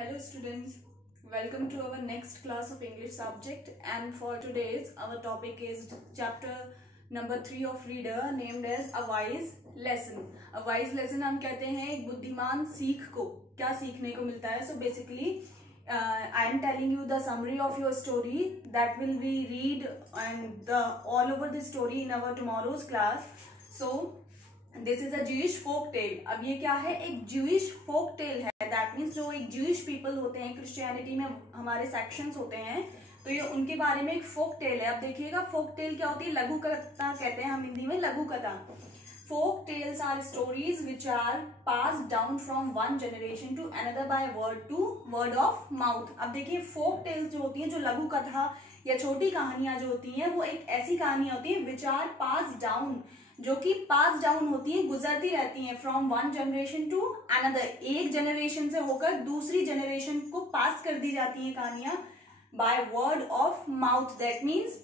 Hello students, welcome to our next class of English subject, and for today's our topic is chapter number 3 of reader named as a wise lesson. A wise lesson हम कहते हैं एक बुद्धिमान सीख को क्या सीखने को मिलता है. So basically I am telling you the summary of your story that will be read and the all over the story in our tomorrow's class. So this is a Jewish folk tale. अब ये क्या है? एक Jewish folk tale है. That means जो एक Jewish people होते हैं, क्रिश्चियनिटी में हमारे सेक्शंस होते हैं, तो ये उनके बारे में एक फोक टेल है. अब देखिएगा फोक टेल क्या होती है. लघु कथा कहते हैं हम हिंदी में, लघु कथा. Folk tales are stories which are pass down from one generation to another by word to word of mouth. अब देखिए फोक टेल्स जो होती हैं, जो लघु कथा या छोटी कहानियां जो होती हैं, वो एक ऐसी कहानियां होती हैं विच आर पास डाउन, जो कि पास डाउन होती हैं, गुजरती रहती हैं from one generation to another. एक जनरेशन से होकर दूसरी जनरेशन को पास कर दी जाती हैं कहानियां by word of mouth. That means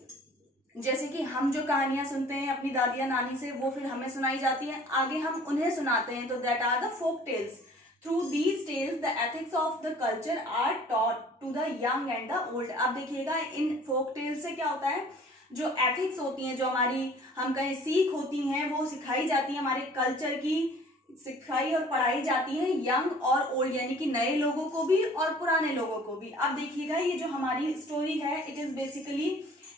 जैसे कि हम जो कहानियां सुनते हैं अपनी दादिया नानी से, वो फिर हमें सुनाई जाती हैं, आगे हम उन्हें सुनाते हैं. तो that are the folk tales. Through these tales the ethics of the culture are taught to the young and the old. अब देखिएगा इन फोक टेल्स से क्या होता है, जो एथिक्स होती हैं, जो हमारी हम कहें सीख होती हैं, वो सिखाई जाती है. हमारे कल्चर की सिखाई और पढ़ाई जाती है यंग और ओल्ड, यानी कि नए लोगों को भी और पुराने लोगों को भी. अब देखिएगा ये जो हमारी स्टोरी है, it is basically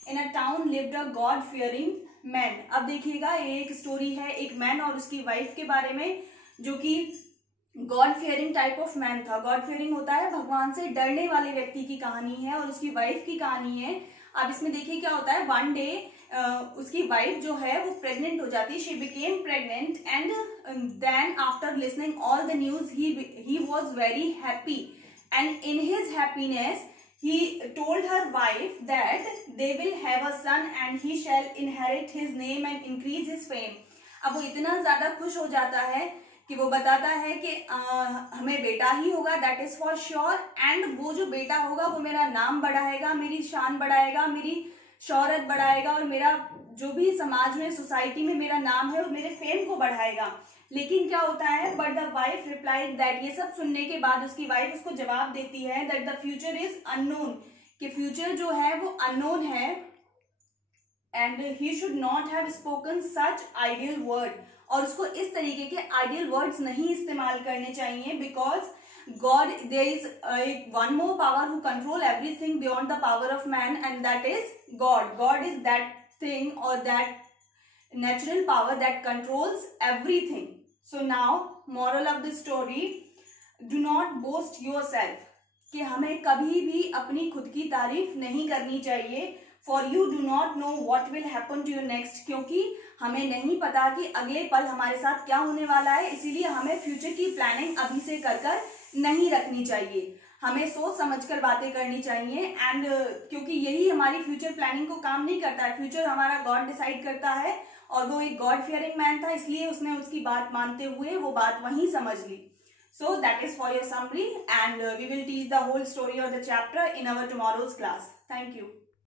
in a town lived a God fearing man. अब देखिएगा ये एक स्टोरी है एक मैन और उसकी वाइफ के बारे में, जो कि God fearing type of man था. गॉड फियरिंग होता है भगवान से डरने वाले व्यक्ति की कहानी है, और उसकी वाइफ की कहानी है. अब इसमें देखिए क्या होता है. वन डे उसकी वाइफ जो है वो प्रेग्नेंट हो जाती है. She became pregnant and then after listening all the news he was very happy, and in his happiness he told her wife that they will have a son and he shall inherit his name and increase his fame. अब वो इतना ज्यादा खुश हो जाता है कि वो बताता है कि हमें बेटा ही होगा, that is for sure, and वो जो बेटा होगा वो मेरा नाम बढ़ाएगा, मेरी शान बढ़ाएगा, मेरी शौहरत बढ़ाएगा, और मेरा जो भी समाज में सोसाइटी में मेरा नाम है वो मेरे फेम को बढ़ाएगा. लेकिन क्या होता है, but the wife replied that, ये सब सुनने के बाद उसकी वाइफ उसको जवाब देती है that the future is unknown, कि फ्यूचर जो है वो अननोन है, and he should not have spoken such ideal word, और उसको इस तरीके के आइडियल वर्ड्स नहीं इस्तेमाल करने चाहिए, because God there is one more power who control everything beyond the power of man, and that is God. God is that thing और that natural power that controls everything. So now moral of the story, do not boast yourself, कि हमें कभी भी अपनी खुद की तारीफ नहीं करनी चाहिए. For you do not know what will happen to you next, क्योंकि हमें नहीं पता कि अगले पल हमारे साथ क्या होने वाला है. इसीलिए हमें फ्यूचर की प्लानिंग अभी से कर नहीं रखनी चाहिए. हमें सोच समझकर बातें करनी चाहिए, एंड क्योंकि यही हमारी फ्यूचर प्लानिंग को काम नहीं करता है. फ्यूचर हमारा गॉड डिसाइड करता है, और वो एक गॉड फियरिंग मैन था, इसलिए उसने उसकी बात मानते हुए वो बात वहीं समझ ली. So that is for your summary, and we will teach the whole story of the chapter in our tomorrow's class. Thank you.